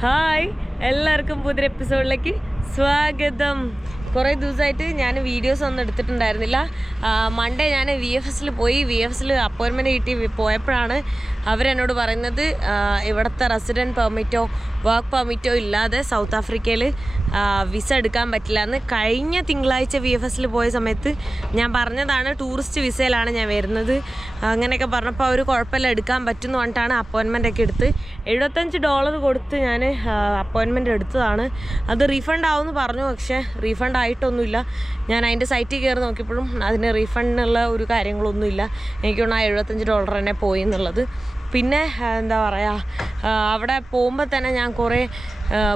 Hi. എല്ലാവർക്കും പുതിയ എപ്പിസോഡിലേക്ക് സ്വാഗതം. കുറേ ദിവസമായിട്ട് ഞാൻ വീഡിയോസ് ഒന്നും എടുത്തിട്ടുണ്ടായിരുന്നില്ല. മൺഡേ ഞാൻ വി എഫ് എസിൽ പോയി. വി എഫ് എസിൽ അപ്പോയിൻമെന്റ് കിട്ടി. പോയപ്പോഴാണ് അവരെന്നോട് പറയുന്നത് ഇവിടുത്തെ റെസിഡന്റ് പെർമിറ്റോ വർക്ക് പെർമിറ്റോ ഇല്ലാതെ സൗത്ത് ആഫ്രിക്കയിൽ വിസ എടുക്കാൻ പറ്റില്ല എന്ന് കഴിഞ്ഞ തിങ്കളാഴ്ച വി എഫ് എസിൽ പോയ സമയത്ത് ഞാൻ പറഞ്ഞതാണ് ടൂറിസ്റ്റ് വിസയിലാണ് ഞാൻ വരുന്നത്. അങ്ങനെയൊക്കെ പറഞ്ഞപ്പോൾ അവർ കുഴപ്പമില്ല എടുക്കാൻ പറ്റുമെന്ന് പറഞ്ഞിട്ടാണ് അപ്പോയിൻമെന്റ് ഒക്കെ എടുത്ത് എഴുപത്തഞ്ച് ഡോളർ കൊടുത്ത് ഞാൻ അപ്പോയിൻമെന്റ് എടുത്തതാണ്. അത് റീഫണ്ട് ആവുമെന്ന് പറഞ്ഞു പക്ഷേ റീഫണ്ട് ആയിട്ടൊന്നുമില്ല. ഞാൻ അതിന്റെ സൈറ്റിൽ കയറി നോക്കിയപ്പോഴും അതിന് റീഫണ്ടിനുള്ള ഒരു കാര്യങ്ങളൊന്നുമില്ല. എനിക്ക് ആ എഴുപത്തഞ്ച് ഡോളർ തന്നെ പോയി എന്നുള്ളത്. പിന്നെ എന്താ പറയുക അവിടെ പോകുമ്പോൾ തന്നെ ഞാൻ കുറേ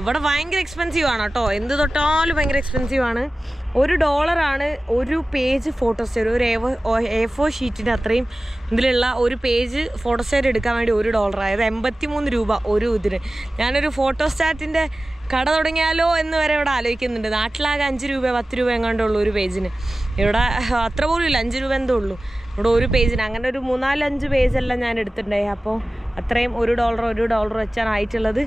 ഇവിടെ ഭയങ്കര എക്സ്പെൻസീവ് ആണ് കേട്ടോ. എന്ത് തൊട്ടാലും ഭയങ്കര എക്സ്പെൻസീവ് ആണ്. ഒരു ഡോളറാണ് ഒരു പേജ് ഫോട്ടോസ്റ്റേറ്റ് ഒരു എ ഫോർ ഷീറ്റിന്റെ അത്രയും ഇതിലുള്ള ഒരു പേജ് ഫോട്ടോസ്റ്റേറ്റ് എടുക്കാൻ വേണ്ടി ഒരു ഡോളർ അതായത് എൺപത്തി മൂന്ന് രൂപ ഒരു ഇതിന്. ഞാനൊരു ഫോട്ടോസ്റ്റാറ്റിന്റെ കട തുടങ്ങിയാലോ എന്ന് വരെ ഇവിടെ ആലോചിക്കുന്നുണ്ട്. നാട്ടിലാകെ അഞ്ച് രൂപ പത്ത് രൂപ എങ്ങാണ്ടുള്ളൂ ഒരു പേജിന്. ഇവിടെ അത്ര പോലും ഇല്ല അഞ്ച് രൂപ എന്തോ ഉള്ളൂ. ഇവിടെ ഒരു പേജിന് അങ്ങനെ ഒരു മൂന്നാലഞ്ച് പേജ് പേജെല്ലാം ഞാൻ എടുത്തിട്ടുണ്ടായി. അപ്പോൾ അത്രയും ഒരു ഡോളർ ഒരു ഡോളർ വെച്ചാണ് ആയിട്ടുള്ളത്.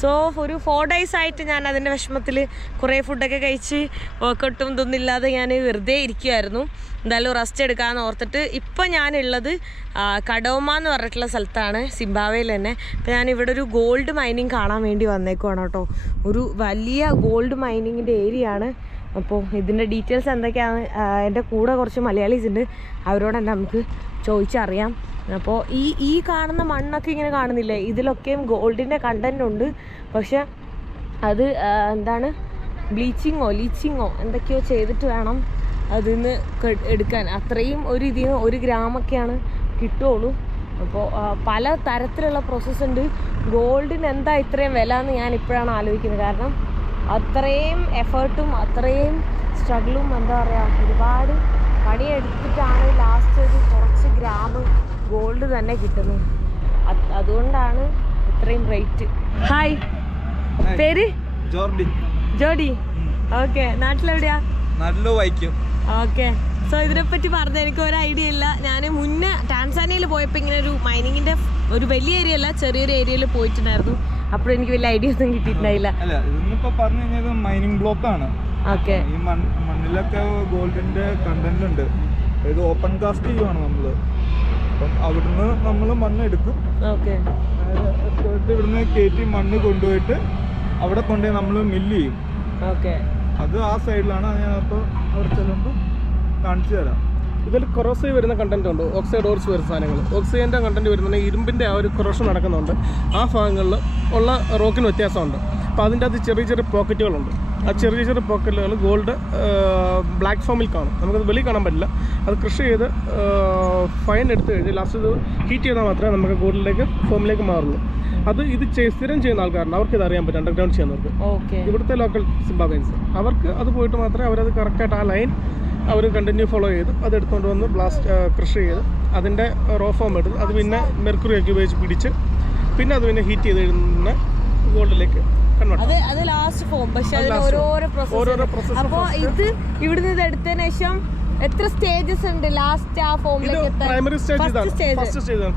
സോ ഒരു ഫോർ ഡേയ്സ് ആയിട്ട് ഞാൻ അതിന്റെ വിഷമത്തിൽ കുറേ ഫുഡൊക്കെ കഴിച്ച് വർക്കൗട്ടും ഇതൊന്നുമില്ലാതെ ഞാൻ വെറുതെ ഇരിക്കുമായിരുന്നു എന്തായാലും റെസ്റ്റ് എടുക്കാമെന്ന് ഓർത്തിട്ട് ഇപ്പം ഞാനുള്ളത് കടോമ എന്ന് പറഞ്ഞിട്ടുള്ള സ്ഥലത്താണ് സിംബാവയിൽ തന്നെ. അപ്പോൾ ഞാൻ ഇവിടെ ഒരു ഗോൾഡ് മൈനിങ് കാണാൻ വേണ്ടി വന്നേക്കുവാണ് കേട്ടോ. ഒരു വലിയ ഗോൾഡ് മൈനിങ്ങിന്റെ ഏരിയ ആണ്. അപ്പോൾ ഇതിന്റെ ഡീറ്റെയിൽസ് എന്തൊക്കെയാണ്? എന്റെ കൂടെ കുറച്ച് മലയാളീസ് ഉണ്ട്. അവരോട് നമുക്ക് ചോദിച്ചറിയാം. അപ്പോൾ ഈ ഈ കാണുന്ന മണ്ണൊക്കെ ഇങ്ങനെ കാണുന്നില്ലേ? ഇതിലൊക്കെയും ഗോൾഡിന്റെ കണ്ടന്റ് ഉണ്ട്. പക്ഷെ അത് എന്താണ്? ബ്ലീച്ചിങ്ങോ ലീച്ചിങ്ങോ എന്തൊക്കെയോ ചെയ്തിട്ട് വേണം അതിൽ നിന്ന് എടുക്കാൻ. അത്രയും ഒരു ഇതിൽ നിന്ന് ഒരു ഗ്രാമൊക്കെയാണ് കിട്ടുള്ളൂ അപ്പോൾ പല തരത്തിലുള്ള പ്രോസസ്സ് ഉണ്ട്. ഗോൾഡിന് എന്താ ഇത്രയും വില എന്ന് ഞാൻ ഇപ്പോഴാണ് ആലോചിക്കുന്നത്. കാരണം അത്രയും എഫേർട്ടും അത്രയും സ്ട്രഗിളും എന്താ പറയുക ഒരുപാട് പണിയെടുത്തിട്ടാണ് ലാസ്റ്റ് ഒരു കുറച്ച് ഗ്രാം ഗോൾഡ് തന്നെ കിട്ടുന്നത്. അത് അതുകൊണ്ടാണ് ഇത്രയും റേറ്റ് ഹായ് പേര്? ജോർഡി. ജോഡി ഓക്കെ നാട്ടിലെവിടെയാ? നല്ല വൈക്കും. ഓക്കെ സോ ഇതിനെപ്പറ്റി പറഞ്ഞ എനിക്ക് ഒരു ഐഡിയ ഇല്ല. ഞാൻ മുന്നേ ടാൻസാനിയയിൽ പോയപ്പോൾ ഇങ്ങനെ ഒരു മൈനിങ്ങിന്റെ ഒരു വലിയ ഏരിയ അല്ല ചെറിയൊരു ഏരിയയിൽ പോയിട്ടുണ്ടായിരുന്നു. അപ്പോൾ എനിക്ക് വലിയ ഐഡിയ ഒന്നും കിട്ടിയിട്ടുണ്ടായില്ല. അല്ല ഇന്നിപ്പോ പറഞ്ഞു കഴിഞ്ഞാൽ മൈനിങ് ബ്ലോക്ക് ആണ്. ഓക്കെ. ഈ മണ്ണിലൊക്കെ ഗോൾഡിന്റെ കണ്ടന്റ് ഉണ്ട്. ഇത് ഓപ്പൺ കാസ്റ്റ് ചെയ്യുവാണ് നമ്മൾ. അപ്പം അവിടുന്ന് നമ്മൾ മണ്ണ് എടുക്കും. ഓക്കെ. ഇവിടുന്ന് കയറ്റി മണ്ണ് കൊണ്ടുപോയിട്ട് അവിടെ കൊണ്ടുപോയി നമ്മൾ മില്ല് ചെയ്യും. ഓക്കെ. അത് ആ സൈഡിലാണ് ഞാൻ അപ്പോൾ അവിടെ ചെല്ലുമ്പോൾ കാണിച്ചു തരാം. ഇതിൽ കൊറോസീവ് വരുന്ന കണ്ടന്റ് ഉണ്ട്. ഓക്സൈഡ് ഓർച്ച് വരുന്ന സാധനങ്ങൾ. ഓക്സിജന്റെ കണ്ടന്റ് വരുന്നുണ്ടെങ്കിൽ ഇരുമ്പിന്റെ ആ ഒരു കൊറോഷൻ നടക്കുന്നുണ്ട്. ആ ഭാഗങ്ങളിൽ ഉള്ള റോക്കിന് വ്യത്യാസമുണ്ട്. അപ്പോൾ അതിന്റെ അത് ചെറിയ ചെറിയ പോക്കറ്റുകളുണ്ട് ആ ചെറിയ ചെറിയ പോക്കറ്റുകൾ ഗോൾഡ് ബ്ലാക്ക് ഫോമിൽ കാണും. നമുക്കത് വെളി കാണാൻ പറ്റില്ല. അത് കൃഷി ചെയ്ത് ഫൈൻ എടുത്തു കഴിഞ്ഞ് ലാസ്റ്റ് ഇത് ഹീറ്റ് ചെയ്താൽ മാത്രമേ നമുക്ക് ഗോൾഡിലേക്ക് ഫോമിലേക്ക് മാറുള്ളൂ. അത് ഇത് സ്ഥിരം ചെയ്യുന്ന ആൾക്കാരുണ്ട്. അവർക്ക് ഇത് അറിയാൻ പറ്റും. അണ്ടർഗ്രൗണ്ട് ചെയ്യുന്നവർക്ക്. ഓക്കെ ഇവിടുത്തെ ലോക്കൽ സിംബാബൈൻസ് അവർക്ക് അത് പോയിട്ട് മാത്രമേ അവരത് കറക്റ്റായിട്ട് ആ ലൈൻ അവർ കണ്ടിന്യൂ ഫോളോ ചെയ്ത്. അത് എടുത്തുകൊണ്ട് വന്ന് ബ്ലാസ്റ്റ് കൃഷി ചെയ്ത്. അതിന്റെ റോ ഫോം എടുത്ത്. അത് പിന്നെ മെർക്കുറി ഒക്കെ ഉപയോഗിച്ച് പിടിച്ച് പിന്നെ അത് പിന്നെ ഹീറ്റ് ചെയ്ത് എഴുതുന്ന ഗോൾഡിലേക്ക് അത് ലാസ്റ്റ് ഫോം പക്ഷെ. ഓരോരോ പ്രോസസ് അപ്പോൾ ഇത് ഇവിടുന്ന് ഇത് എടുത്തതിന് ശേഷം എത്ര സ്റ്റേജസ് ഉണ്ട്? ലാസ്റ്റ് ആ ഫോമിലേക്ക് primary stage first stage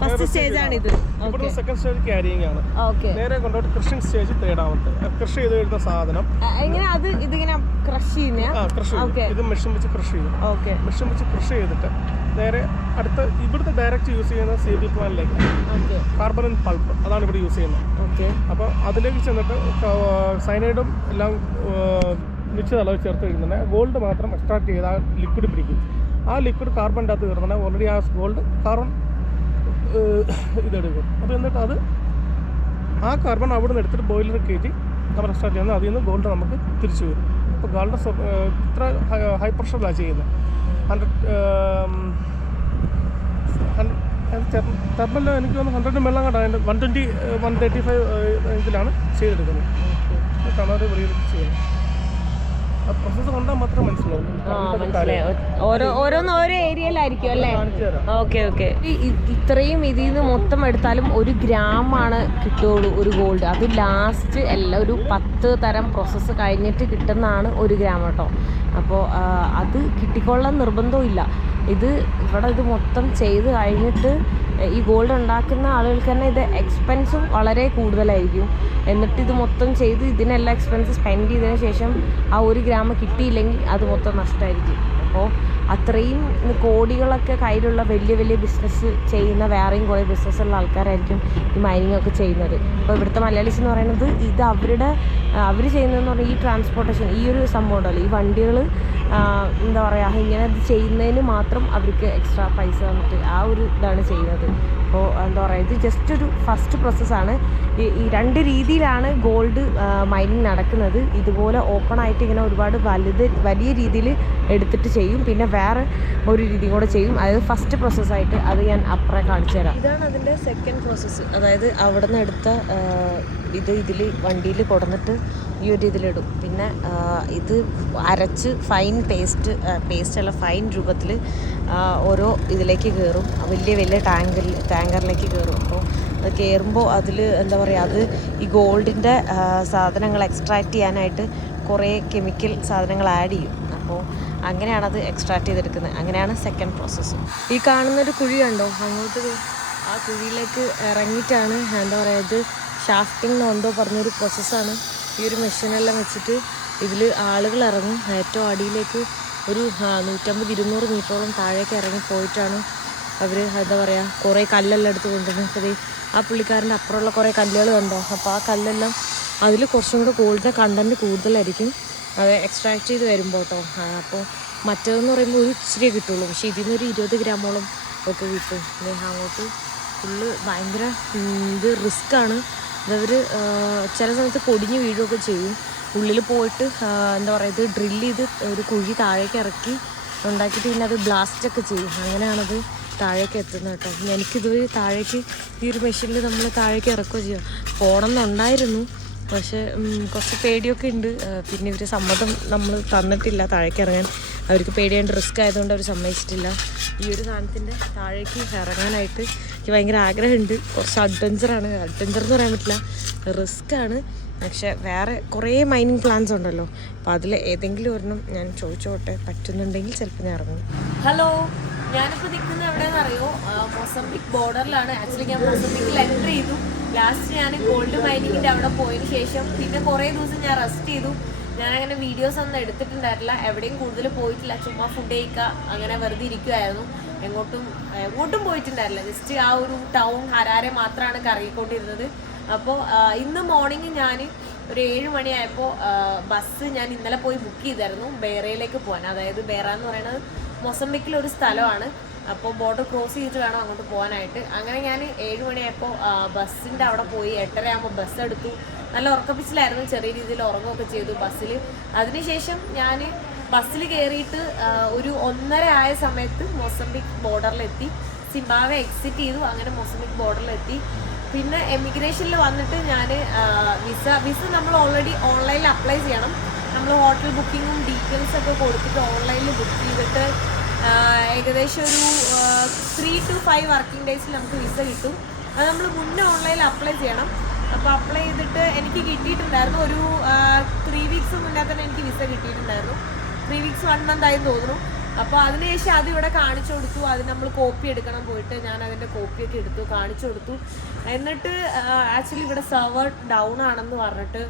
first stage ആണ്. ഇത്. ഇവിടുന്ന് സെക്കൻഡ് സ്റ്റേജ് ക്യാരിയിങ് ആണ്. ഓക്കേ നേരെ കൊണ്ടുപോയിട്ട് ക്രഷിംഗ് സ്റ്റേജ് തേടാമത്തെ കൃഷി ചെയ്ത് വരുന്ന സാധനം. എങ്ങനെ അത് ഇതിങ്ങനെ ക്രഷ് ചെയ്യുന്ന. ഇത് മെഷീൻ വെച്ച് ക്രഷ് ചെയ്യും. ഓക്കെ മെഷീൻ വെച്ച് ക്രഷ് ചെയ്തിട്ട് നേരെ അടുത്ത ഇവിടുത്തെ ഡയറക്റ്റ് യൂസ് ചെയ്യുന്ന സി ബി പ്ലാനിലേക്ക് കാർബൺ ആൻഡ് പൾപ്പ് അതാണ് ഇവിടെ യൂസ് ചെയ്യുന്നത്. ഓക്കെ അപ്പോൾ അതിലേക്ക് ചെന്നിട്ട് സൈനൈഡും എല്ലാം മിക്സ് അളവ് ചേർത്ത് കഴിയുന്നുണ്ട് ഗോൾഡ് മാത്രം എക്സ്ട്രാക്ട് ചെയ്ത് ആ ലിക്വിഡ് പിടിക്കും. ആ ലിക്വിഡ് കാർബണിന്റെ അകത്ത് കയറുന്നുണ്ട്. ഓൾറെഡി ആ ഗോൾഡ് കാർബൺ ഇതെടുക്കും. അപ്പോൾ എന്നിട്ട് അത് ആ കാർബൺ അവിടെ നിന്ന് എടുത്തിട്ട് ബോയിലർ കയറ്റി നമ്മൾ എക്സ്ട്രാക്ട് ചെയ്യുന്നത് അതിൽ നിന്ന് ഗോൾഡ് നമുക്ക് തിരിച്ചു വരും. അപ്പോൾ ഗോൾഡ് ഇത്ര ഹൈ പ്രഷറിലാണ് ചെയ്യുന്നത് ഹൺഡ്രഡ് തെർമല്ല എനിക്ക് തോന്നുന്നു ഹൺഡ്രഡ് മെല്ലാം കണ്ടാണ് അതിന്റെ one twenty one thirty five ഇതിലാണ് ചെയ്തെടുക്കുന്നത്. കളറ് വെളിയിലേക്ക് ചെയ്യുന്നത് ഓരോന്ന് ഓരോ ഏരിയയിലായിരിക്കും അല്ലേ? Okay okay. ഇത്രയും ഇതിൽ നിന്ന് മൊത്തം എടുത്താലും ഒരു ഗ്രാമാണ് കിട്ടുള്ളൂ ഒരു ഗോൾഡ് അത് ലാസ്റ്റ് എല്ലാം ഒരു പത്ത് തരം പ്രോസസ്സ് കഴിഞ്ഞിട്ട് കിട്ടുന്നതാണ് ഒരു ഗ്രാം കേട്ടോ. അപ്പോൾ അത് കിട്ടിക്കൊള്ളാൻ നിർബന്ധവും ഇല്ല ഇത് ഇവിടെ ഇത് മൊത്തം ചെയ്ത് കഴിഞ്ഞിട്ട് ഈ ഗോൾഡ് ഉണ്ടാക്കുന്ന ആളുകൾക്ക് തന്നെ ഇത് എക്സ്പെൻസും വളരെ കൂടുതലായിരിക്കും. എന്നിട്ട് ഇത് മൊത്തം ചെയ്ത് ഇതിനെല്ലാം എക്സ്പെൻസ് സ്പെൻഡ് ചെയ്തതിന് ശേഷം ആ ഒരു ഗ്രാം കിട്ടിയില്ലെങ്കിൽ അത് മൊത്തം നഷ്ടമായിരിക്കും അപ്പോൾ അത്രയും കോടികളൊക്കെ കയ്യിലുള്ള വലിയ വലിയ ബിസിനസ് ചെയ്യുന്ന വേറെയും കുറേ ബിസിനസ്സുള്ള ആൾക്കാരായിരിക്കും ഈ മൈനിങ് ഒക്കെ ചെയ്യുന്നത്. അപ്പോൾ ഇവിടുത്തെ മലയാളീസ് എന്ന് പറയുന്നത് ഇത് അവരുടെ അവർ ചെയ്യുന്നതെന്ന് പറഞ്ഞാൽ ഈ ട്രാൻസ്പോർട്ടേഷൻ ഈ ഒരു സംഭവം ഉണ്ടല്ലോ. ഈ വണ്ടികൾ എന്താ പറയുക ഇങ്ങനെ ഇത് ചെയ്യുന്നതിന് മാത്രം അവർക്ക് എക്സ്ട്രാ പൈസ തന്നിട്ട് ആ ഒരു ഇതാണ് ചെയ്യുന്നത്. അപ്പോൾ എന്താ പറയുക ഇത് ജസ്റ്റ് ഒരു ഫസ്റ്റ് പ്രോസസ്സാണ് ഈ രണ്ട് രീതിയിലാണ് ഗോൾഡ് മൈനിങ് നടക്കുന്നത്. ഇതുപോലെ ഓപ്പൺ ആയിട്ട് ഇങ്ങനെ ഒരുപാട് വലുത് വലിയ രീതിയിൽ എടുത്തിട്ട് ചെയ്യും. പിന്നെ വേറെ ഒരു രീതി കൂടെ ചെയ്യും. അതായത് ഫസ്റ്റ് പ്രോസസ്സായിട്ട് അത് ഞാൻ അപ്പുറം കാണിച്ചു തരാം. ഇതാണ് അതിന്റെ സെക്കൻഡ് പ്രോസസ്സ് അതായത് അവിടെ നിന്ന് എടുത്ത ഇത് ഇതിൽ വണ്ടിയിൽ കൊടുന്നിട്ട് ഈ ഒരു ഇതിലിടും പിന്നെ ഇത് അരച്ച് ഫൈൻ പേസ്റ്റ് പേസ്റ്റ് അല്ല ഫൈൻ രൂപത്തിൽ ഓരോ ഇതിലേക്ക് കയറും വലിയ വലിയ ടാങ്കറിൽ ടാങ്കറിലേക്ക് കയറും അപ്പോൾ അത് കയറുമ്പോൾ അതിൽ എന്താ പറയുക അത് ഈ ഗോൾഡിന്റെ സാധനങ്ങൾ എക്സ്ട്രാക്ട് ചെയ്യാനായിട്ട് കുറേ കെമിക്കൽ സാധനങ്ങൾ ആഡ് ചെയ്യും. അപ്പോൾ അങ്ങനെയാണ് അത് എക്സ്ട്രാക്ട് ചെയ്തെടുക്കുന്നത്. അങ്ങനെയാണ് സെക്കൻഡ് പ്രോസസ്സ് ഈ കാണുന്നൊരു കുഴി കണ്ടോ? അങ്ങോട്ട് ആ കുഴിയിലേക്ക് ഇറങ്ങിയിട്ടാണ് എന്താ പറയുക ഇത് ഷാഫ്റ്റിംഗ് എന്തോ പറഞ്ഞൊരു പ്രോസസ്സാണ് ഈ ഒരു മെഷീനെല്ലാം വെച്ചിട്ട് ഇതിൽ ആളുകൾ ഇറങ്ങും. ഏറ്റവും അടിയിലേക്ക് ഒരു നൂറ്റമ്പത് ഇരുന്നൂറ് മീറ്ററോളം താഴേക്ക് ഇറങ്ങി പോയിട്ടാണ് അവർ എന്താ പറയുക കുറേ കല്ലെല്ലാം എടുത്ത് കൊണ്ടുവരുന്നത്. ആ പുള്ളിക്കാരന്റെ അപ്പുറമുള്ള കുറേ കല്ലുകൾ കണ്ടോ? അപ്പോൾ ആ കല്ലെല്ലാം അതിൽ കുറച്ചും കൂടെ കൂടുതൽ കണ്ടന്റ് കൂടുതലായിരിക്കും. അത് എക്സ്ട്രാക്ട് ചെയ്ത് വരുമ്പോൾ കേട്ടോ. അപ്പോൾ മറ്റേതെന്ന് പറയുമ്പോൾ ഒരു ഇച്ചിരി കിട്ടുള്ളൂ. പക്ഷേ ഇതിൽ നിന്നൊരു ഇരുപത് ഗ്രാമോളം ഒക്കെ കിട്ടും. അങ്ങോട്ട് ഫുള്ള് ഭയങ്കര ഇത് റിസ്ക്കാണ് ഇതവർ ചില സമയത്ത് പൊടിഞ്ഞ് വീഴുകയൊക്കെ ചെയ്യും. ഉള്ളിൽ പോയിട്ട് എന്താ പറയുക ഇത് ഡ്രില്ല് ചെയ്ത് ഒരു കുഴി താഴേക്ക് ഇറക്കി ഉണ്ടാക്കിയിട്ട് പിന്നെ അത് ബ്ലാസ്റ്റ് ഒക്കെ ചെയ്യും. അങ്ങനെയാണത് താഴേക്ക് എത്തുന്നത് കേട്ടോ. എനിക്കിത് താഴേക്ക് ഈ ഒരു മെഷീനിൽ നമ്മൾ താഴേക്ക് ഇറക്കുകയോ ചെയ്യാം. പോകണം എന്നുണ്ടായിരുന്നു പക്ഷേ കുറച്ച് പേടിയൊക്കെ ഉണ്ട്. പിന്നെ ഇവർ സമ്മതം നമ്മൾ തന്നിട്ടില്ല താഴേക്ക് ഇറങ്ങാൻ. അവർക്ക് പേടിയാണ്ട് റിസ്ക് ആയതുകൊണ്ട് അവർ സമ്മതിച്ചിട്ടില്ല. ഈ ഒരു സാധനത്തിന്റെ താഴേക്ക് ഇറങ്ങാനായിട്ട് എനിക്ക് ഭയങ്കര ആഗ്രഹമുണ്ട്. കുറച്ച് അഡ്വഞ്ചറാണ് അഡ്വഞ്ചർ എന്ന് പറയാൻ പറ്റില്ല. റിസ്ക് ആണ്. പക്ഷെ വേറെ കുറേ മൈനിങ് പ്ലാൻസ് ഉണ്ടല്ലോ. അപ്പോൾ അതിൽ ഏതെങ്കിലും ഒരെണ്ണം ഞാൻ ചോദിച്ചോട്ടെ. പറ്റുന്നുണ്ടെങ്കിൽ ചിലപ്പോൾ ഞാൻ ഇറങ്ങും. ഹലോ ഞാനിപ്പോൾ നിൽക്കുന്നത് എവിടെയെന്ന് അറിയോ? മൊസംബിക് ബോർഡറിലാണ് ആക്ച്വലി ഞാൻ മൊസംബിക്കിൽ എന്റർ ചെയ്തു. ലാസ്റ്റ് ഞാൻ ഗോൾഡ് മൈനിങ്ങിന്റെ അവിടെ പോയതിന് ശേഷം പിന്നെ കുറേ ദിവസം ഞാൻ റെസ്റ്റ് ചെയ്തു. ഞാൻ അങ്ങനെ വീഡിയോസ് ഒന്നും എടുത്തിട്ടുണ്ടായിരുന്നില്ല. എവിടെയും കൂടുതൽ പോയിട്ടില്ല. ചുമ്മാ ഫുഡ് കഴിക്കുക അങ്ങനെ വെറുതെ ഇരിക്കുമായിരുന്നു എങ്ങോട്ടും എങ്ങോട്ടും പോയിട്ടുണ്ടായിരുന്നില്ല. ജസ്റ്റ് ആ ഒരു ടൗൺ ഹരാരെ മാത്രമാണ് കറങ്ങിക്കൊണ്ടിരുന്നത്. അപ്പോൾ ഇന്ന് മോർണിംഗ് ഞാൻ ഒരു ഏഴ് മണിയായപ്പോൾ ബസ് ഞാൻ ഇന്നലെ പോയി ബുക്ക് ചെയ്തായിരുന്നു ബേറയിലേക്ക് പോകാൻ അതായത് ബേറ എന്ന് പറയുന്നത് മൊസംബിക്കിലെ ഒരു സ്ഥലമാണ്. അപ്പോൾ ബോർഡർ ക്രോസ് ചെയ്തിട്ട് വേണം അങ്ങോട്ട് പോകാനായിട്ട് അങ്ങനെ ഞാൻ ഏഴ് മണിയായപ്പോൾ ബസ്സിന്റെ അവിടെ പോയി എട്ടര ആകുമ്പോൾ ബസ് എടുത്തു. നല്ല ഉറക്കപ്പിച്ചിലായിരുന്നു. ചെറിയ രീതിയിൽ ഉറങ്ങുകയൊക്കെ ചെയ്തു ബസ്സിൽ അതിനുശേഷം ഞാൻ ബസ്സിൽ കയറിയിട്ട് ഒരു ഒന്നര ആയ സമയത്ത് മൊസംബിക് ബോർഡറിലെത്തി. സിംബാവെ എക്സിറ്റ് ചെയ്തു അങ്ങനെ മൊസംബിക് ബോർഡറിലെത്തി. പിന്നെ എമിഗ്രേഷനിൽ വന്നിട്ട് ഞാൻ വിസ വിസ നമ്മൾ ഓൾറെഡി ഓൺലൈനിൽ അപ്ലൈ ചെയ്യണം. നമ്മൾ ഹോട്ടൽ ബുക്കിങ്ങും ഡീറ്റെയിൽസ് ഒക്കെ കൊടുത്തിട്ട് ഓൺലൈനിൽ ബുക്ക് ചെയ്തിട്ട് ഏകദേശം ഒരു ത്രീ ടു ഫൈവ് വർക്കിംഗ് ഡേയ്സിൽ നമുക്ക് വിസ കിട്ടും. അത് നമ്മൾ മുന്നേ ഓൺലൈനിൽ അപ്ലൈ ചെയ്യണം. അപ്പോൾ അപ്ലൈ ചെയ്തിട്ട് എനിക്ക് കിട്ടിയിട്ടുണ്ടായിരുന്നു. ഒരു ത്രീ വീക്സ് മുന്നേ തന്നെ എനിക്ക് വിസ കിട്ടിയിട്ടുണ്ടായിരുന്നു. ത്രീ വീക്സ് വൺ മന്ത് ആയി തോന്നുന്നു. അപ്പോൾ അതിനുശേഷം അത് ഇവിടെ കാണിച്ചു കൊടുത്തു. അത് നമ്മൾ കോപ്പി എടുക്കണം പോയിട്ട് ഞാൻ അതിന്റെ കോപ്പിയൊക്കെ എടുത്തു കാണിച്ചു കൊടുത്തു. എന്നിട്ട് ആക്ച്വലി ഇവിടെ സെർവർ ഡൗൺ ആണെന്ന് പറഞ്ഞിട്ട്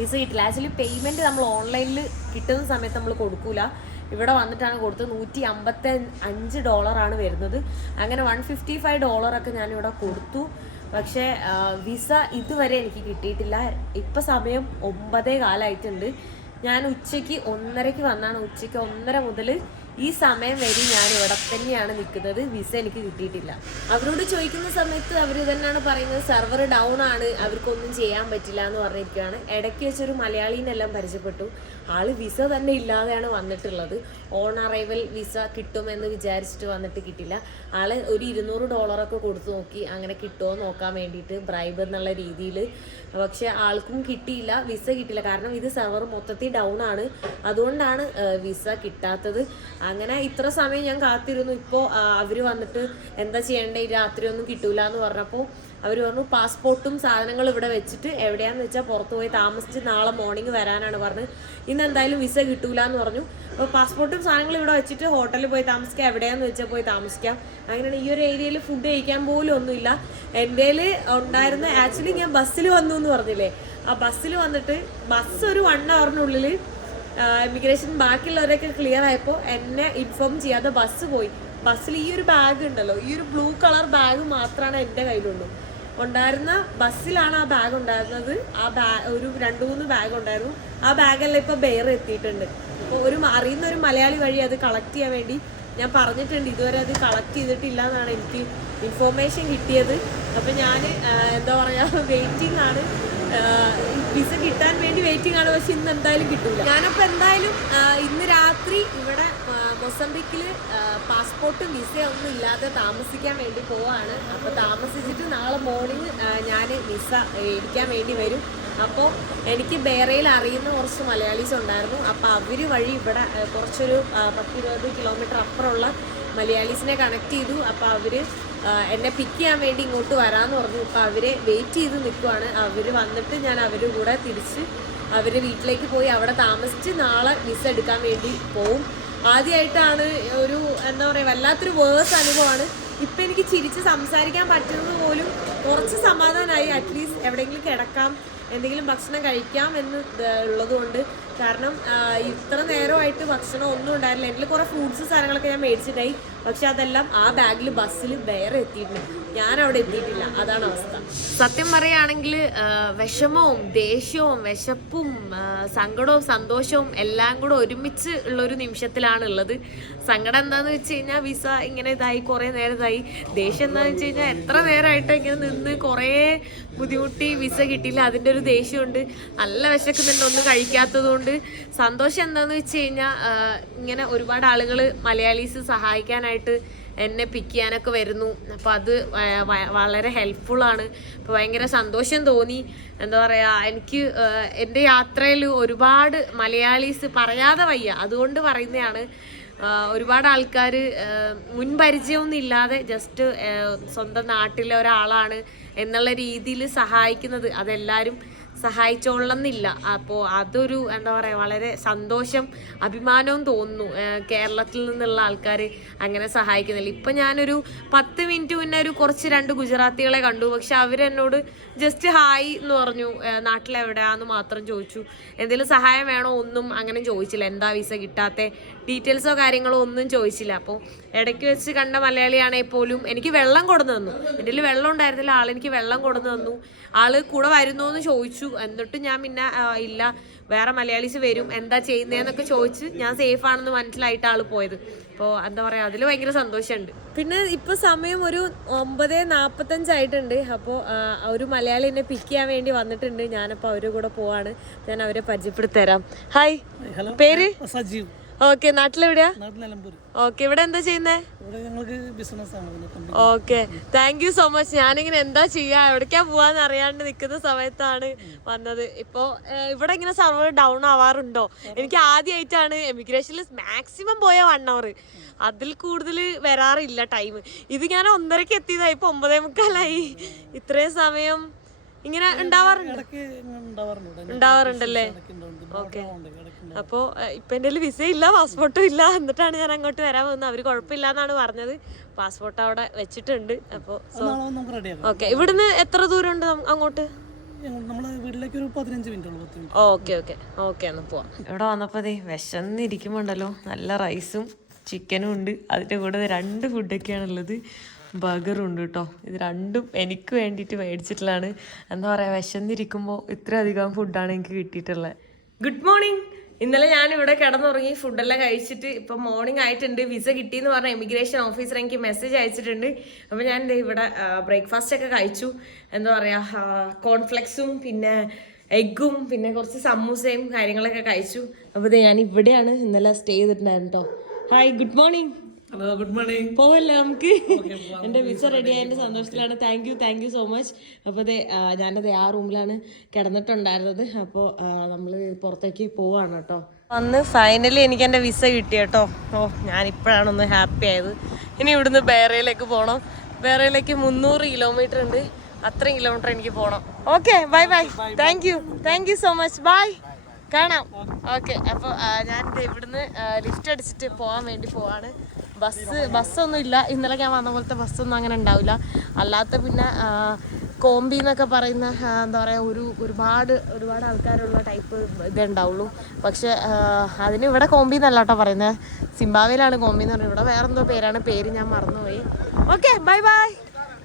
വിസ കിട്ടില്ല. ആക്ച്വലി പേയ്മെന്റ് നമ്മൾ ഓൺലൈനിൽ കിട്ടുന്ന സമയത്ത് നമ്മൾ കൊടുക്കൂല. ഇവിടെ വന്നിട്ടാണ് കൊടുത്തത്. നൂറ്റി അമ്പത്തി അഞ്ച് ഡോളറാണ് വരുന്നത്. അങ്ങനെ വൺ ഫിഫ്റ്റി ഫൈവ് ഡോളറൊക്കെ ഞാനിവിടെ കൊടുത്തു. പക്ഷേ വിസ ഇതുവരെ എനിക്ക് കിട്ടിയിട്ടില്ല. ഇപ്പം സമയം ഒമ്പതേ കാലമായിട്ടുണ്ട് ഞാൻ ഉച്ചയ്ക്ക് ഒന്നരയ്ക്ക് വന്നാണ്. ഉച്ചയ്ക്ക് ഒന്നര മുതൽ ഈ സമയം വരെ ഞാൻ ഇവിടെ തന്നെയാണ് നിൽക്കുന്നത്. വിസ എനിക്ക് കിട്ടിയിട്ടില്ല. അവരോട് ചോദിക്കുന്ന സമയത്ത് അവർ തന്നെയാണ് പറയുന്നത് സെർവർ ഡൗൺ ആണ്. അവർക്കൊന്നും ചെയ്യാൻ പറ്റില്ല എന്ന് പറഞ്ഞിരിക്കുകയാണ്. ഇടയ്ക്ക് വെച്ചൊരു മലയാളീനെല്ലാം പരിചയപ്പെട്ടു. ആൾ വിസ തന്നെ ഇല്ലാതെയാണ് വന്നിട്ടുള്ളത്. ഓൺ അറൈവൽ വിസ കിട്ടുമെന്ന് വിചാരിച്ചിട്ട് വന്നിട്ട് കിട്ടില്ല ആൾ ഒരു ഇരുന്നൂറ് ഡോളറൊക്കെ കൊടുത്തു നോക്കി. അങ്ങനെ കിട്ടുമോ നോക്കാൻ വേണ്ടിയിട്ട് ബ്രൈബ് എന്നുള്ള രീതിയിൽ പക്ഷെ ആൾക്കും കിട്ടിയില്ല. വിസ കിട്ടില്ല കാരണം ഇത് സെർവർ മൊത്തത്തിൽ ഡൗൺ ആണ്. അതുകൊണ്ടാണ് വിസ കിട്ടാത്തത്. അങ്ങനെ ഇത്ര സമയം ഞാൻ കാത്തിരുന്നു. ഇപ്പോൾ അവർ വന്നിട്ട് എന്താ ചെയ്യേണ്ടത് രാത്രി ഒന്നും കിട്ടൂല എന്ന് പറഞ്ഞപ്പോൾ അവർ പറഞ്ഞു പാസ്പോർട്ടും സാധനങ്ങളും ഇവിടെ വെച്ചിട്ട് എവിടെയാന്ന് വെച്ചാൽ പുറത്ത് പോയി താമസിച്ച് നാളെ മോർണിംഗ് വരാനാണ് പറഞ്ഞത് ഇന്ന് എന്തായാലും വിസ കിട്ടൂല എന്ന് പറഞ്ഞു അപ്പോൾ പാസ്പോർട്ടും സാധനങ്ങളും ഇവിടെ വെച്ചിട്ട് ഹോട്ടലിൽ പോയി താമസിക്കാം. എവിടെയാന്ന് വെച്ചാൽ പോയി താമസിക്കാം. അങ്ങനെയാണ് ഈ ഒരു ഏരിയയിൽ ഫുഡ് കഴിക്കാൻ പോലും ഒന്നുമില്ല. എന്റെ ഉണ്ടായിരുന്ന ആക്ച്വലി ഞാൻ ബസ്സിൽ വന്നു എന്ന് പറഞ്ഞില്ലേ? ആ ബസ്സിൽ വന്നിട്ട് ബസ് ഒരു വൺ അവറിനുള്ളിൽ ഇമിഗ്രേഷൻ ബാക്കിയുള്ളവരൊക്കെ ക്ലിയർ ആയപ്പോൾ എന്നെ ഇൻഫോം ചെയ്യാതെ ബസ് പോയി. ബസ്സിൽ ഈ ഒരു ബാഗ് ഉണ്ടല്ലോ ഈ ഒരു ബ്ലൂ കളർ ബാഗ് മാത്രമാണ് എന്റെ കയ്യിലുള്ളൂ. ഉണ്ടായിരുന്ന ബസ്സിലാണ് ആ ബാഗ് ഉണ്ടായിരുന്നത്. ആ ബാ ഒരു രണ്ട് മൂന്ന് ബാഗ് ഉണ്ടായിരുന്നു. ആ ബാഗെല്ലാം ഇപ്പോൾ ബെയർ എത്തിയിട്ടുണ്ട്. അപ്പോൾ ഒരു അറിയുന്ന ഒരു മലയാളി വഴി അത് കളക്ട് ചെയ്യാൻ വേണ്ടി ഞാൻ പറഞ്ഞിട്ടുണ്ട് ഇതുവരെ അത് കളക്ട് ചെയ്തിട്ടില്ല എന്നാണ് എനിക്ക് ഇൻഫോർമേഷൻ കിട്ടിയത്. അപ്പോൾ ഞാൻ എന്താ പറയുക വെയിറ്റിംഗ് ആണ്. വിസ കിട്ടാൻ വേണ്ടി വെയിറ്റിംഗ് ആണ്. പക്ഷെ ഇന്ന് എന്തായാലും കിട്ടൂല. ഞാനപ്പോൾ എന്തായാലും ഇന്ന് രാത്രി ഇവിടെ മൊസംബിക്കിൽ പാസ്പോർട്ടും വിസയൊന്നും ഒന്നും ഇല്ലാതെ താമസിക്കാൻ വേണ്ടി പോവാണ്. അപ്പോൾ താമസിച്ചിട്ട് നാളെ മോർണിംഗ് ഞാൻ വിസ മേടിക്കാൻ വേണ്ടി വരും. അപ്പോൾ എനിക്ക് ബേറയിൽ അറിയുന്ന കുറച്ച് മലയാളീസ് ഉണ്ടായിരുന്നു. അപ്പോൾ അവർ വഴി ഇവിടെ കുറച്ചൊരു പത്തിരുപത് കിലോമീറ്റർ അപ്പുറമുള്ള മലയാളീസിനെ കണക്ട് ചെയ്തു. അപ്പോൾ അവർ എന്നെ പിക്ക് ചെയ്യാൻ വേണ്ടി ഇങ്ങോട്ട് വരാമെന്ന് പറഞ്ഞു. അപ്പോൾ അവരെ വെയിറ്റ് ചെയ്ത് നിൽക്കുവാണ് അവർ വന്നിട്ട് ഞാൻ അവരുടെ കൂടെ തിരിച്ച് അവർ വീട്ടിലേക്ക് പോയി അവിടെ താമസിച്ച് നാളെ വിസ എടുക്കാൻ വേണ്ടി പോവും. ആദ്യമായിട്ടാണ് ഒരു എന്താ പറയുക വല്ലാത്തൊരു വേഴ്സ് അനുഭവമാണ്. ഇപ്പം എനിക്ക് ചിരിച്ച് സംസാരിക്കാൻ പറ്റുന്നത് പോലും കുറച്ച് സമാധാനമായി അറ്റ്ലീസ്റ്റ് എവിടെയെങ്കിലും കിടക്കാം എന്തെങ്കിലും ഭക്ഷണം കഴിക്കാം എന്ന് ഉള്ളതുകൊണ്ട് കാരണം ഇത്ര നേരമായിട്ട് ഭക്ഷണം ഒന്നും ഉണ്ടായിരുന്നില്ല. എന്റെ കുറേ ഫ്രൂട്ട്സ് സാധനങ്ങളൊക്കെ ഞാൻ മേടിച്ചിട്ടായി. പക്ഷെ അതെല്ലാം ആ ബാഗിൽ ബസ്സിൽ വേറെ എത്തിയിട്ടുണ്ട്. ഞാൻ അവിടെ എത്തിയിട്ടില്ല. അതാണ് അവസ്ഥ. സത്യം പറയുകയാണെങ്കിൽ വിഷമവും ദേഷ്യവും വിശപ്പും സങ്കടവും സന്തോഷവും എല്ലാം കൂടെ ഒരുമിച്ച് ഉള്ളൊരു നിമിഷത്തിലാണ് ഉള്ളത് സങ്കടം എന്താന്ന് വെച്ച് കഴിഞ്ഞാൽ വിസ ഇങ്ങനെ ഇതായി കുറേ നേരം ഇതായി. ദേഷ്യം എന്താന്ന് വെച്ച് കഴിഞ്ഞാൽ എത്ര നേരമായിട്ട് ഇങ്ങനെ നിന്ന് കുറേ ബുദ്ധിമുട്ടി വിസ കിട്ടിയില്ല. അതിന്റെ ഒരു ദേഷ്യമുണ്ട്. നല്ല വിശക്കുന്നുണ്ട്. ഒന്നും കഴിക്കാത്തത് കൊണ്ട് സന്തോഷം എന്താന്ന് വെച്ച് കഴിഞ്ഞാൽ ഇങ്ങനെ ഒരുപാട് ആളുകൾ മലയാളീസ് സഹായിക്കാനായിട്ട് എന്നെ പിക്ക് ചെയ്യാനൊക്കെ വരുന്നു. അപ്പോൾ അത് വളരെ ഹെൽപ്ഫുള്ളാണ് അപ്പോൾ ഭയങ്കര സന്തോഷം തോന്നി. എന്താ പറയുക എനിക്ക് എന്റെ യാത്രയിൽ ഒരുപാട് മലയാളീസ് പറയാതെ വയ്യ. അതുകൊണ്ട് പറയുന്നതാണ് ഒരുപാട് ആൾക്കാർ മുൻപരിചയമൊന്നും ഇല്ലാതെ ജസ്റ്റ് സ്വന്തം നാട്ടിലെ ഒരാളാണ് എന്നുള്ള രീതിയിൽ സഹായിക്കുന്നത്. അതെല്ലാവരും സഹായിച്ചോളണമെന്നില്ല അപ്പോൾ അതൊരു എന്താ പറയുക വളരെ സന്തോഷം അഭിമാനവും തോന്നുന്നു. കേരളത്തിൽ നിന്നുള്ള ആൾക്കാർ അങ്ങനെ സഹായിക്കുന്നില്ല. ഇപ്പം ഞാനൊരു പത്ത് മിനിറ്റ് മുന്നേ ഒരു കുറച്ച് രണ്ട് ഗുജറാത്തികളെ കണ്ടു. പക്ഷെ അവരെന്നോട് ജസ്റ്റ് ഹായ് എന്ന് പറഞ്ഞു. നാട്ടിലെവിടെയാന്ന് മാത്രം ചോദിച്ചു. എന്തെങ്കിലും സഹായം വേണോ? ഒന്നും അങ്ങനെ ചോദിച്ചില്ല. എന്താ വിസ കിട്ടാത്ത? ഡീറ്റെയിൽസോ കാര്യങ്ങളോ ഒന്നും ചോദിച്ചില്ല. അപ്പോൾ ഇടയ്ക്ക് വെച്ച് കണ്ട മലയാളിയാണെങ്കിൽ പോലും എനിക്ക് വെള്ളം കൊടുന്നു തന്നു. എന്റെ കയ്യിൽ വെള്ളം ഉണ്ടായിരുന്നില്ല. ആളെനിക്ക് വെള്ളം കൊടുന്നു തന്നു. ആൾ കൂടെ വരുന്നു എന്ന് ചോദിച്ചു. എന്നിട്ട് ഞാൻ പിന്നെ ഇല്ല വേറെ മലയാളീസ് വരും. എന്താ ചെയ്യുന്നതെന്നൊക്കെ ചോദിച്ച് ഞാൻ സേഫ് ആണെന്ന് മനസ്സിലായിട്ട് ആൾ പോയത്. അപ്പോൾ എന്താ പറയുക അതിൽ ഭയങ്കര സന്തോഷമുണ്ട്. പിന്നെ ഇപ്പോൾ സമയം ഒരു ഒമ്പത് നാൽപ്പത്തഞ്ചായിട്ടുണ്ട് അപ്പോൾ ഒരു മലയാളി എന്നെ പിക്ക് ചെയ്യാൻ വേണ്ടി വന്നിട്ടുണ്ട്. ഞാനപ്പോൾ അവരുടെ കൂടെ പോവാണ്. ഞാൻ അവരെ പരിചയപ്പെടുത്തി തരാം. ഹായ് ഹലോ പേര്? സജീവ്. ഓക്കെ നാട്ടിലെവിടെയാ? ഓക്കെ ഇവിടെ എന്താ ചെയ്യുന്നേ? Okay thank you so much ഞാനിങ്ങനെ എന്താ ചെയ്യാ? എവിടേക്കാ പോവാന്ന് അറിയാണ്ട് നിൽക്കുന്ന സമയത്താണ് വന്നത്. ഇപ്പോ ഇവിടെ ഇങ്ങനെ സർവർ ഡൗൺ ആവാറുണ്ടോ? എനിക്ക് ആദ്യമായിട്ടാണ് എമിഗ്രേഷനിൽ മാക്സിമം പോയ വൺ അവർ അതിൽ കൂടുതൽ വരാറില്ല ടൈം ഇത് ഞാൻ ഒന്നരക്ക് എത്തിയതായി ഇപ്പൊ ഒമ്പതേ മുക്കാലായി. ഇത്രയും സമയം ഇങ്ങനെ ഉണ്ടാവാറുണ്ട്? ഉണ്ടാവാറുണ്ടല്ലേ? ഓക്കെ അപ്പോൾ ഇപ്പം എന്റെ വിസ ഇല്ല പാസ്പോർട്ടും ഇല്ല. എന്നിട്ടാണ് ഞാൻ അങ്ങോട്ട് വരാൻ വന്നത്. അവർ കുഴപ്പമില്ല എന്നാണ് പറഞ്ഞത്. പാസ്പോർട്ട് അവിടെ വെച്ചിട്ടുണ്ട്. അപ്പോൾ ഓക്കെ ഇവിടുന്ന് എത്ര ദൂരം ഉണ്ട് അങ്ങോട്ട്? ഓക്കെ ഓക്കെ ഓക്കെ എന്നാൽ പോവാം. ഇവിടെ വന്നപ്പോൾ ദേ വിശന്നിരിക്കുമ്പോണ്ടല്ലോ. നല്ല റൈസും ചിക്കനും ഉണ്ട്. അതിന്റെ കൂടെ രണ്ട് ഫുഡൊക്കെയാണ് ഉള്ളത്. ബർഗറും ഉണ്ട് കേട്ടോ. ഇത് രണ്ടും എനിക്ക് വേണ്ടിയിട്ട് മേടിച്ചിട്ടുള്ളതാണ്. എന്താ പറയുക വിശന്നിരിക്കുമ്പോൾ ഇത്രയധികം ഫുഡാണ് എനിക്ക് കിട്ടിയിട്ടുള്ളത്. ഗുഡ് മോർണിംഗ് ഇന്നലെ ഞാൻ ഇവിടെ കിടന്നുറങ്ങി ഫുഡെല്ലാം കഴിച്ചിട്ട് ഇപ്പം മോർണിംഗ് ആയിട്ടുണ്ട്. വിസ കിട്ടി എന്ന് പറഞ്ഞ ഇമിഗ്രേഷൻ ഓഫീസർ എനിക്ക് മെസ്സേജ് അയച്ചിട്ടുണ്ട്. അപ്പോൾ ഞാൻ ഇവിടെ ബ്രേക്ക്ഫാസ്റ്റ് ഒക്കെ കഴിച്ചു. എന്താ പറയുക കോൺഫ്ലെക്സും പിന്നെ എഗ്ഗും പിന്നെ കുറച്ച് സമൂസയും കാര്യങ്ങളൊക്കെ കഴിച്ചു. അപ്പോൾ ഞാൻ ഇവിടെയാണ് ഇന്നലെ സ്റ്റേ ചെയ്തിട്ടുണ്ടായിരുന്നു കേട്ടോ hi good morning hello good morning പോവല്ലേ നമുക്ക്. എന്റെ വിസ റെഡി ആയതിന്റെ സന്തോഷത്തിലാണ്. Thank you thank you so much അപ്പോൾ അതെ ഞാനത് ആ റൂമിലാണ് കിടന്നിട്ടുണ്ടായിരുന്നത്. അപ്പോൾ നമ്മൾ പുറത്തേക്ക് പോവാണ് കേട്ടോ. അന്ന് ഫൈനലി എനിക്ക് എന്റെ വിസ കിട്ടി കേട്ടോ. ഓ ഞാൻ ഇപ്പോഴാണ് ഒന്ന് ഹാപ്പി ആയത്. ഇനി ഇവിടുന്ന് ബേറയിലേക്ക് പോകണം ബേറയിലേക്ക് മുന്നൂറ് കിലോമീറ്റർ ഉണ്ട്. അത്രയും കിലോമീറ്റർ എനിക്ക് പോകണം okay bye bye thank you thank you so much bye കാണാം. ഓക്കെ അപ്പോൾ ഞാൻ ഇവിടുന്ന് ലിഫ്റ്റ് അടിച്ചിട്ട് പോകാൻ വേണ്ടി പോവാണ്. ബസ് ബസ്സൊന്നും ഇല്ല ഇന്നലെ ഞാൻ വന്ന പോലത്തെ ബസ്സൊന്നും അങ്ങനെ ഉണ്ടാവില്ല. അല്ലാത്ത പിന്നെ കോമ്പി എന്നൊക്കെ പറയുന്ന എന്താ പറയുക ഒരു ഒരുപാട് ഒരുപാട് ആൾക്കാരുള്ള ടൈപ്പ് ഇതേ ഉണ്ടാവുള്ളൂ. പക്ഷെ അതിന് ഇവിടെ കോമ്പി എന്നല്ല കേട്ടോ പറയുന്നത് സിംബാവയിലാണ് കോമ്പി എന്ന് പറയുന്നത്. ഇവിടെ വേറെന്തോ പേരാണ്. പേര് ഞാൻ മറന്നുപോയി. Okay bye bye.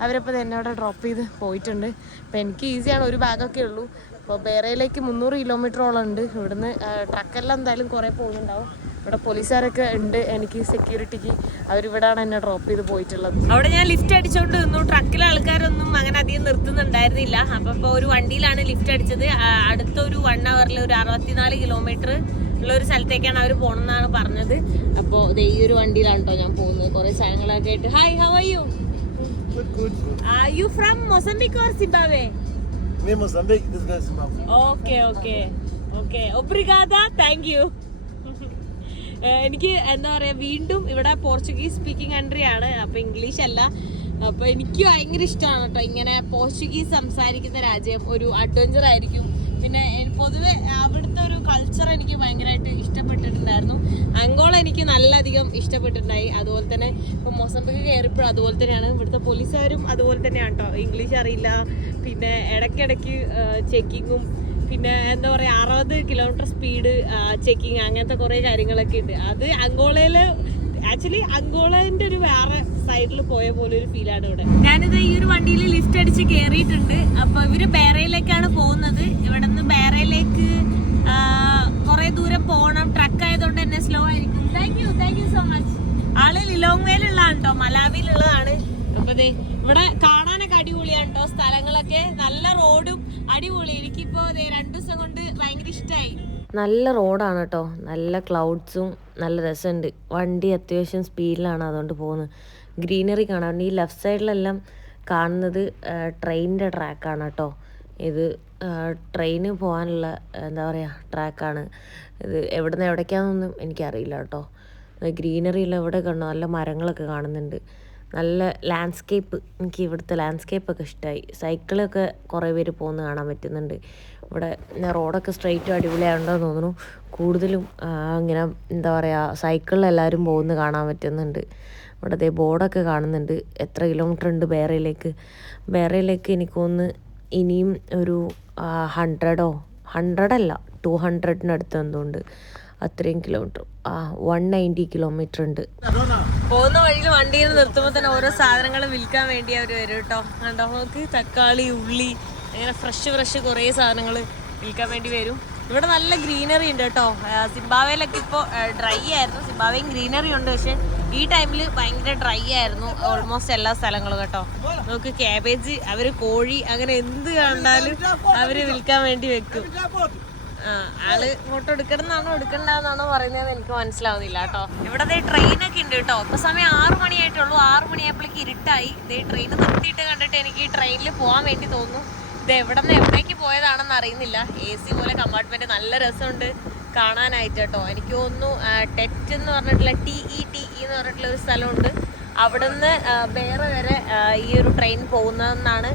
അവരപ്പോൾ എന്നോട് ഡ്രോപ്പ് ചെയ്ത് പോയിട്ടുണ്ട്. അപ്പോൾ എനിക്ക് ഈസിയാണ് ഒരു ബാഗൊക്കെ ഉള്ളൂ. അപ്പോൾ ബേറയിലേക്ക് മുന്നൂറ് കിലോമീറ്ററോളം ഉണ്ട്. ഇവിടുന്ന് ട്രക്കെല്ലാം എന്തായാലും കുറേ പോകുന്നുണ്ടാവും. ഇവിടെ പോലീസുകാരൊക്കെ ഉണ്ട്. എനിക്ക് സെക്യൂരിറ്റിക്ക് അവരിവിടാണ് എന്നെ ഡ്രോപ്പ് ചെയ്ത് പോയിട്ടുള്ളത്. അവിടെ ഞാൻ ലിഫ്റ്റ് അടിച്ചോണ്ട് നിന്നു. ട്രക്കിലെ ആൾക്കാരൊന്നും അങ്ങനെ അധികം നിർത്തുന്നുണ്ടായിരുന്നില്ല. അപ്പൊ ഇപ്പൊ ഒരു വണ്ടിയിലാണ് ലിഫ്റ്റ് അടിച്ചത്. ആ, അടുത്ത ഒരു വൺ അവറിൽ ഒരു അറുപത്തിനാല് കിലോമീറ്റർ ഉള്ള ഒരു സ്ഥലത്തേക്കാണ് അവർ പോകണമെന്നാണ് പറഞ്ഞത്. അപ്പോൾ ഈ ഒരു വണ്ടിയിലാണ് കേട്ടോ ഞാൻ പോകുന്നത്. കുറേ സ്ഥലങ്ങളൊക്കെ ആയിട്ട്. Hi how are you you from Mozambique or Zimbabwe Mozambique, this guy is Zimbabwe. Okay okay okay ഒബ്രിഗാദ thank you എനിക്ക് എന്താ പറയുക വീണ്ടും ഇവിടെ പോർച്ചുഗീസ് സ്പീക്കിംഗ് കൺട്രി ആണ്. അപ്പോൾ ഇംഗ്ലീഷ് അല്ല. അപ്പോൾ എനിക്ക് ഭയങ്കര ഇഷ്ടമാണ് കേട്ടോ ഇങ്ങനെ പോർച്ചുഗീസ് സംസാരിക്കുന്ന രാജ്യം. ഒരു അഡ്വഞ്ചർ ആയിരിക്കും. പിന്നെ പൊതുവെ അവിടുത്തെ ഒരു കൾച്ചർ എനിക്ക് ഭയങ്കരമായിട്ട് ഇഷ്ടപ്പെട്ടിട്ടുണ്ടായിരുന്നു. അങ്കോള എനിക്ക് നല്ലധികം ഇഷ്ടപ്പെട്ടിട്ടുണ്ടായി. അതുപോലെ തന്നെ ഇപ്പോൾ മൊസംബിക്ക് കയറിയപ്പോഴും അതുപോലെ തന്നെയാണ്. ഇവിടുത്തെ പോലീസുകാരും അതുപോലെ തന്നെയാണ് കേട്ടോ ഇംഗ്ലീഷ് അറിയില്ല. പിന്നെ ഇടയ്ക്കിടയ്ക്ക് ചെക്കിങ്ങും പിന്നെ എന്താ പറയാ അറുപത് കിലോമീറ്റർ സ്പീഡ് ചെക്കിങ് അങ്ങനത്തെ കുറെ കാര്യങ്ങളൊക്കെ ഉണ്ട്. അത് അങ്കോളയിൽ ആക്ച്വലി അങ്കോളന്റെ ഒരു വേറെ സൈഡിൽ പോയ പോലെ ഒരു ഫീലാണ് ഇവിടെ. ഞാനിത് ഈ ഒരു വണ്ടിയിൽ ലിഫ്റ്റ് അടിച്ച് കയറിയിട്ടുണ്ട് അപ്പൊ ഇവർ ബേറയിലേക്കാണ് പോകുന്നത്. ഇവിടെ നിന്ന് ബേറയിലേക്ക് കുറെ ദൂരം പോകണം ട്രക്ക് ആയതുകൊണ്ട് തന്നെ സ്ലോ ആയിരിക്കും. Thank you thank you so much ആൾ ലിലോങ്വേലുള്ളതാണ് കേട്ടോ മലാവിയിലുള്ളതാണ്. അപ്പൊ ഇവിടെ കാണാനൊക്കെ അടിപൊളിയാണ് കേട്ടോ സ്ഥലങ്ങളൊക്കെ നല്ല റോഡും അടിപൊളി. എനിക്കിപ്പോ രണ്ടു ദിവസം കൊണ്ട് ഭയങ്കര ഇഷ്ടമായി നല്ല റോഡാണ് കേട്ടോ നല്ല ക്ലൗഡ്സും നല്ല രസമുണ്ട് വണ്ടി അത്യാവശ്യം സ്പീഡിലാണ് അതുകൊണ്ട് പോകുന്നത്. ഗ്രീനറി കാണാൻ ഈ ലെഫ്റ്റ് സൈഡിലെല്ലാം കാണുന്നത് ട്രെയിനിന്റെ ട്രാക്കാണ് കേട്ടോ ഇത് ട്രെയിന് പോകാനുള്ള എന്താ പറയുക ട്രാക്കാണ് ഇത് എവിടെ നിന്ന് എവിടേക്കാണെന്നൊന്നും എനിക്കറിയില്ല കേട്ടോ ഗ്രീനറി എല്ലാം ഇവിടെ കാണുന്നു നല്ല മരങ്ങളൊക്കെ കാണുന്നുണ്ട്. നല്ല ലാൻഡ്സ്കേപ്പ് എനിക്ക് ഇവിടുത്തെ ലാൻഡ്സ്കേപ്പൊക്കെ ഇഷ്ടമായി സൈക്കിളൊക്കെ കുറേ പേര് പോകുന്നത് കാണാൻ പറ്റുന്നുണ്ട്. ഇവിടെ പിന്നെ റോഡൊക്കെ സ്ട്രെയിറ്റും അടിപൊളിയായിട്ടുണ്ടെന്ന് തോന്നുന്നു. കൂടുതലും ഇങ്ങനെ എന്താ പറയുക സൈക്കിളിൽ എല്ലാവരും പോകുന്നത് കാണാൻ പറ്റുന്നുണ്ട്. ഇവിടെ ദേ ബോർഡൊക്കെ കാണുന്നുണ്ട്. എത്ര കിലോമീറ്റർ ഉണ്ട് ബേറയിലേക്ക് ബേറയിലേക്ക് എനിക്കൊന്ന് ഇനിയും ഒരു ഹൺഡ്രഡോ ഹൺഡ്രഡല്ല ടു ഹൺഡ്രഡിനടുത്ത് എന്തുകൊണ്ട് അത്രയും കിലോമീറ്റർ ആ വൺ നയന്റി കിലോമീറ്റർ ഉണ്ട്. പോകുന്ന വഴിയിൽ വണ്ടിയിൽ നിർത്തുമ്പോൾ തന്നെ ഓരോ സാധനങ്ങൾ വിൽക്കാൻ വേണ്ടി അവർ വരും കേട്ടോ. കണ്ടോ? നമുക്ക് തക്കാളി ഉള്ളി അങ്ങനെ ഫ്രഷ് ഫ്രഷ് കുറേ സാധനങ്ങൾ വിൽക്കാൻ വേണ്ടി വരും. ഇവിടെ നല്ല ഗ്രീനറി ഉണ്ട് കേട്ടോ. സിംബാവയിലൊക്കെ ഇപ്പോൾ ഡ്രൈ ആയിരുന്നു. സിംബാവയും ഗ്രീനറി ഉണ്ട് പക്ഷെ ഈ ടൈമിൽ ഭയങ്കര ഡ്രൈ ആയിരുന്നു ഓൾമോസ്റ്റ് എല്ലാ സ്ഥലങ്ങളും കേട്ടോ. നമുക്ക് ക്യാബേജ് അവർ കോഴി അങ്ങനെ എന്ത് കണ്ടാലും അവർ വിൽക്കാൻ വേണ്ടി വെക്കും. ആൾ ഇങ്ങോട്ട് എടുക്കണമെന്നാണോ എടുക്കണ്ടെന്നാണോ പറയുന്നത് എനിക്ക് മനസ്സിലാവുന്നില്ല കേട്ടോ. ഇവിടെ ട്രെയിൻ ഒക്കെ ഉണ്ട് കേട്ടോ. ഇപ്പൊ സമയം ആറു മണിയായിട്ടുള്ളൂ. ആറു മണിയായപ്പോഴേക്ക് ഇരുട്ടായി. ഇതേ ട്രെയിൻ നിർത്തിയിട്ട് കണ്ടിട്ട് എനിക്ക് ഈ ട്രെയിനിൽ പോകാൻ വേണ്ടി തോന്നുന്നു. ഇത് എവിടെ നിന്ന് എവിടേക്ക് പോയതാണെന്ന് അറിയുന്നില്ല. എ സി പോലെ കമ്പാർട്ട്മെന്റ് നല്ല രസമുണ്ട് കാണാനായിട്ട് കേട്ടോ. എനിക്ക് തോന്നുന്നു ടെറ്റ് എന്ന് പറഞ്ഞിട്ടുള്ള ടി ഇ ടി ഇ എന്ന് പറഞ്ഞിട്ടുള്ള ഒരു സ്ഥലമുണ്ട്. അവിടുന്ന് വേറെ വരെ ഈ ഒരു ട്രെയിൻ പോകുന്നതെന്നാണ്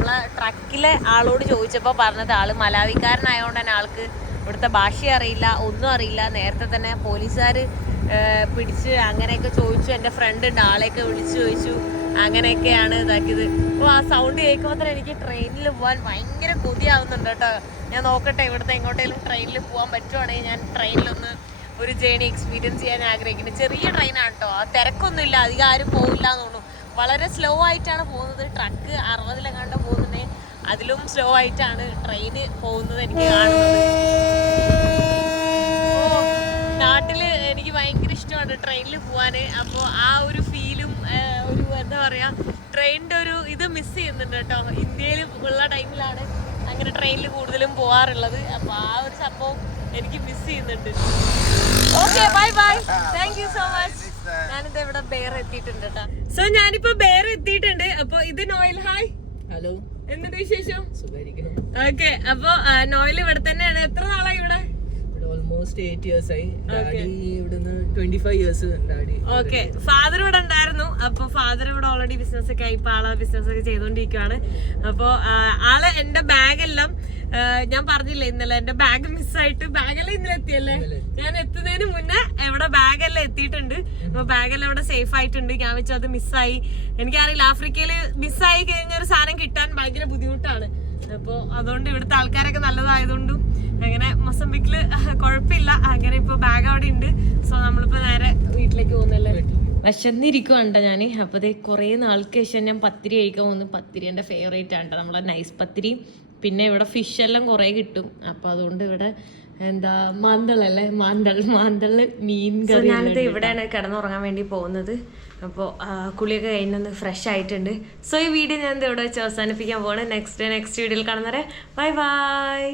നമ്മളെ ട്രക്കിലെ ആളോട് ചോദിച്ചപ്പോൾ പറഞ്ഞത് ആൾ മലാവിക്കാരനായതുകൊണ്ട് തന്നെ ആൾക്ക് ഇവിടുത്തെ ഭാഷ അറിയില്ല ഒന്നും അറിയില്ല. നേരത്തെ തന്നെ പോലീസുകാർ പിടിച്ച് അങ്ങനെയൊക്കെ ചോദിച്ചു. എന്റെ ഫ്രണ്ട് ഉണ്ട് ആളെയൊക്കെ വിളിച്ചു ചോദിച്ചു. അങ്ങനെയൊക്കെയാണ് ഇതാക്കിയത്. അപ്പോൾ ആ സൗണ്ട് കേൾക്കുമ്പോൾ തന്നെ എനിക്ക് ട്രെയിനിൽ പോകാൻ ഭയങ്കര കൊതിയാവുന്നുണ്ട് കേട്ടോ. ഞാൻ നോക്കട്ടെ ഇവിടുത്തെ എങ്ങോട്ടേലും ട്രെയിനിൽ പോകാൻ പറ്റുവാണെങ്കിൽ ഞാൻ ട്രെയിനിലൊന്ന് ഒരു ജേണി എക്സ്പീരിയൻസ് ചെയ്യാൻ ആഗ്രഹിക്കുന്നു. ചെറിയ ട്രെയിനാണ് കേട്ടോ. ആ തിരക്കൊന്നുമില്ല അധികം ആരും പോകില്ല എന്ന് തോന്നുന്നു വളരെ സ്ലോ ആയിട്ടാണ് പോകുന്നത്. ട്രക്ക് അറുപതിലെങ്ങാണ്ട് പോകുന്നത് അതിലും സ്ലോ ആയിട്ടാണ് ട്രെയിൻ പോകുന്നത് എനിക്ക് കാണുന്നത്. ഓ, നാട്ടിൽ എനിക്ക് ഭയങ്കര ഇഷ്ടമാണ് ട്രെയിനിൽ പോവാന്. അപ്പോൾ ആ ഒരു ഫീലും ഒരു എന്താ പറയാ ട്രെയിനിന്റെ ഒരു ഇത് മിസ് ചെയ്യുന്നുണ്ട് കേട്ടോ. ഇന്ത്യയിൽ ഉള്ള ടൈമിലാണ് അങ്ങനെ ട്രെയിനിൽ കൂടുതലും പോവാറുള്ളത്. അപ്പോൾ ആ ഒരു സംഭവം എനിക്ക് മിസ് ചെയ്യുന്നുണ്ട്. Okay bye bye thank you so much ഞാനിത് ഇവിടെ ബേർ എത്തിയിട്ടുണ്ട് കേട്ടോ സോ ഞാനിപ്പോ ബേർ എത്തിയിട്ടുണ്ട്. അപ്പൊ ഇത് നോയൽ ഹായ്. ഹലോ എന്തിന്റെ വിശേഷം? ഓക്കെ അപ്പൊ നോയൽ ഇവിടെ തന്നെയാണ്. എത്ര നാളായി ഇവിടെ? ഓൾമോസ്റ്റ് എയ്റ്റ് ഇയേഴ്സ് ആയി. ഡാഡി ഇവിടുന്ന് twenty five years daddy okay. Father ഇവിടെ ഉണ്ടായിരുന്നു. അപ്പൊ ഫാദർ ഇവിടെ ഓൾറെഡി ബിസിനസ് ഒക്കെ ആയി. ഇപ്പൊ ആളെ ബിസിനസ് ഒക്കെ ചെയ്തോണ്ടിരിക്കുവാണ്. അപ്പൊ ആൾ എന്റെ ബാഗെല്ലാം ഞാൻ പറഞ്ഞില്ലേ ഇന്നലെ എന്റെ ബാഗ് മിസ്സായിട്ട് ബാഗെല്ലാം ഇന്നലെ എത്തിയല്ലേ? ഞാൻ എത്തുന്നതിന് മുന്നേ എവിടെ ബാഗെല്ലാം എത്തിയിട്ടുണ്ട്? അപ്പൊ ബാഗെല്ലാം ഇവിടെ സേഫ് ആയിട്ടുണ്ട്. ഞാൻ വെച്ചു അത് മിസ്സായി എനിക്കറിയില്ല ആഫ്രിക്കയിൽ മിസ്സായി കഴിഞ്ഞ ഒരു സാധനം കിട്ടാൻ ഭയങ്കര ബുദ്ധിമുട്ടാണ്. അപ്പോൾ അതുകൊണ്ട് ഇവിടുത്തെ ആൾക്കാരൊക്കെ നല്ലതായതുകൊണ്ടും അങ്ങനെ മൊസംബിക്കിൽ കുഴപ്പമില്ല. അങ്ങനെ ഇപ്പൊ ബാഗ് അവിടെ ഉണ്ട്. സോ നമ്മളിപ്പോ നേരെ വീട്ടിലേക്ക് പോകുന്നല്ലേ? വിശന്നിരിക്കുവാണ്ട ഞാൻ അപ്പോൾ ഇത് കുറേ നാൾക്ക് ശേഷം ഞാൻ പത്തിരി കഴിക്കാൻ പോകുന്നു. പത്തിരി എന്റെ ഫേവറേറ്റ് ആണ് കേട്ടോ നമ്മളെ നൈസ് പത്തിരി. പിന്നെ ഇവിടെ ഫിഷ് എല്ലാം കുറേ കിട്ടും. അപ്പോൾ അതുകൊണ്ട് ഇവിടെ എന്താ മാന്തളല്ലേ മാന്തൾ മാന്തൾ മീൻ ഞാനിത് ഇവിടെയാണ് കിടന്നുറങ്ങാൻ വേണ്ടി പോകുന്നത്. അപ്പോൾ കുളിയൊക്കെ കഴിഞ്ഞൊന്ന് ഫ്രഷ് ആയിട്ടുണ്ട്. സോ ഈ വീഡിയോ ഞാൻ ഇവിടെ വെച്ച് അവസാനിപ്പിക്കാൻ പോകണം നെക്സ്റ്റ് ഡേ നെക്സ്റ്റ് വീഡിയോയിൽ കാണുന്നവരെ ബൈ ബൈ